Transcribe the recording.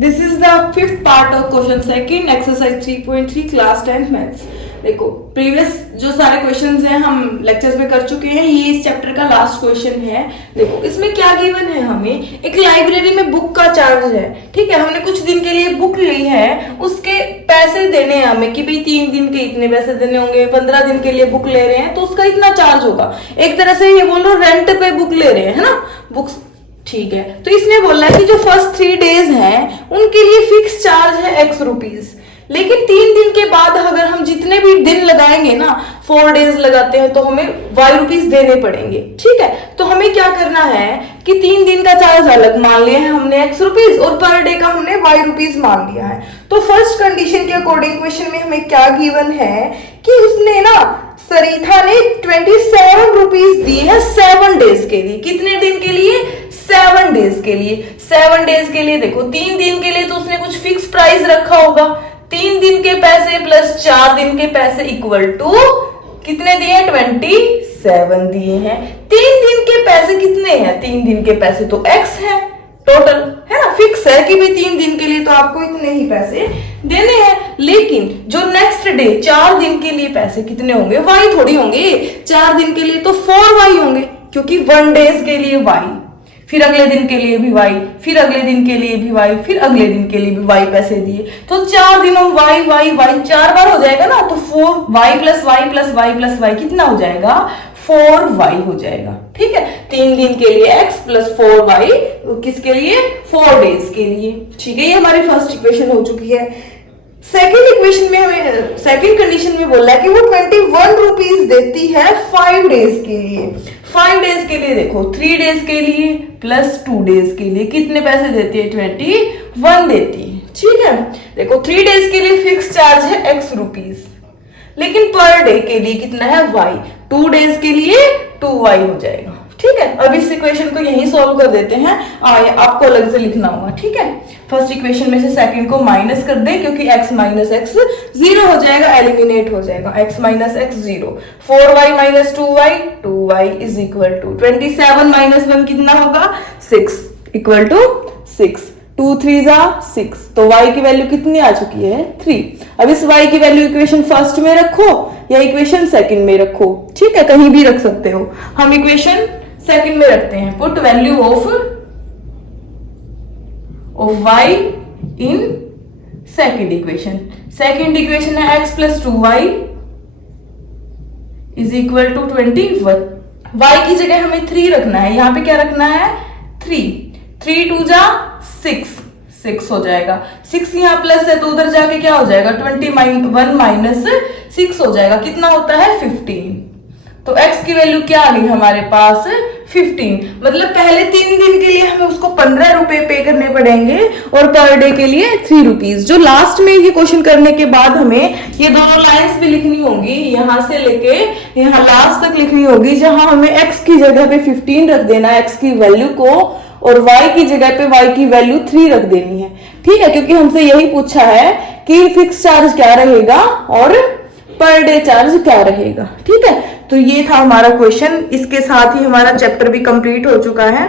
This is the fifth part of question second exercise 3.3 class 10 maths. देखो previous जो सारे questions हैं हम लेक्चर्स में कर चुके हैं, ये इस चैप्टर का लास्ट क्वेश्चन है। देखो इसमें क्या गिवन है, हमें एक लाइब्रेरी में बुक का चार्ज है, ठीक है। हमने कुछ दिन के लिए बुक ली है, उसके पैसे देने हैं हमें कि भाई 3 दिन के इतने पैसे देने होंगे, 15 दिन के लिए बुक ले रहे हैं तो उसका इतना चार्ज होगा। एक तरह से ये बोलो रेंट पे बुक ले रहे हैं, है ना, बुक्स, ठीक है। तो इसने बोला है कि जो फर्स्ट 3 डेज हैं उनके लिए फिक्स चार्ज है x रुपीज, लेकिन 3 दिन के बाद अगर हम जितने भी दिन लगाएंगे ना, 4 डेज लगाते हैं तो हमें y रुपीज देने पड़ेंगे, ठीक है। तो हमें क्या करना है कि 3 दिन का चार्ज अलग मान लिया है हमने x रुपीज और पर डे का हमने y रुपीज मान लिया है। तो फर्स्ट कंडीशन के अकॉर्डिंग क्वेश्चन में हमें क्या गिवन है कि उसने ना सरिता ने 27 रुपीज दी है 7 डेज के लिए। कितने दिन के लिए? 7 डेज के लिए। 7 डेज के लिए देखो 3 दिन के लिए तो उसने कुछ फिक्स प्राइस रखा होगा, 3 दिन के पैसे प्लस 4 दिन के पैसे इक्वल टू कितने दिए? 27 दिए हैं। 3 दिन के पैसे कितने हैं? 3 दिन के पैसे तो x है टोटल, है ना, फिक्स है कि भाई 3 दिन के लिए तो आपको इतने ही पैसे देने हैं। लेकिन जो नेक्स्ट डे 4 दिन के लिए पैसे कितने होंगे? y थोड़ी होंगे, 4 दिन के लिए तो 4y होंगे, क्योंकि 1 डेज के लिए y, फिर अगले दिन के लिए भी y, फिर अगले दिन के लिए भी y, फिर अगले दिन के लिए भी y पैसे दिए। तो 4 दिनों y 4 बार हो जाएगा ना, तो 4y plus y plus y plus y कितना हो जाएगा? 4y हो जाएगा, ठीक है। 3 दिन के लिए x प्लस 4y, किसके लिए? 4 डेज के लिए, ठीक है। ये हमारी फर्स्ट इक्वेशन हो चुकी है। सेकेंड इक्वेशन में हमें सेकेंड कंडीशन में बोला है कि वो 21 रुपीज देती है 5 डेज के लिए। 5 डेज के लिए देखो 3 डेज के लिए प्लस 2 डेज के लिए कितने पैसे देती है? 21 देती है, ठीक है। देखो 3 डेज के लिए फिक्स चार्ज है x रुपीज, लेकिन पर डे के लिए कितना है? y। 2 डेज के लिए 2y हो जाएगा, ठीक है। अब इस इक्वेशन को यहीं सॉल्व कर देते हैं, आपको अलग से लिखना होगा, ठीक है। फर्स्ट इक्वेशन में से सेकंड को माइनस कर दे, क्योंकि x माइनस एक्स 0 हो जाएगा, एलिमिनेट हो जाएगा। x minus x 0, 4y minus 2y, 2y is equal to 27 minus 1 कितना होगा? 6 इक्वल टू 6, 2 3 जा 6, तो y की वैल्यू कितनी आ चुकी है? 3। अब इस y की वैल्यू इक्वेशन फर्स्ट में रखो या इक्वेशन सेकंड में रखो, ठीक है, कहीं भी रख सकते हो। हम इक्वेशन सेकंड में रखते हैं। Put value of y in second equation. Second equation है x plus 2y is equal to 21। y की जगह हमें 3 रखना है, यहां पे क्या रखना है? 3। 3 2 जा 6 हो जाएगा। 6 यहाँ प्लस है तो उधर जाके क्या हो जाएगा? 21 माइनस 6 हो जाएगा, कितना होता है? 15। तो x की वैल्यू क्या आ गई हमारे पास? 15। मतलब पहले 3 दिन के लिए हमें उसको 15 रुपए पे करने पड़ेंगे और पर डे के लिए 3 रुपीज। जो लास्ट में ये क्वेश्चन करने के बाद हमें ये दोनों लाइंस भी लिखनी होंगी, यहां से लेके यहां लास्ट तक लिखनी होगी, जहां हमें x की जगह पे 15 रख देना है x की वैल्यू को, और y की जगह पे y की वैल्यू 3 रख देनी है, ठीक है। क्योंकि हमसे यही पूछा है कि फिक्स चार्ज क्या रहेगा और पर डे चार्ज क्या रहेगा, ठीक है। तो ये था हमारा क्वेश्चन, इसके साथ ही हमारा चैप्टर भी कंप्लीट हो चुका है।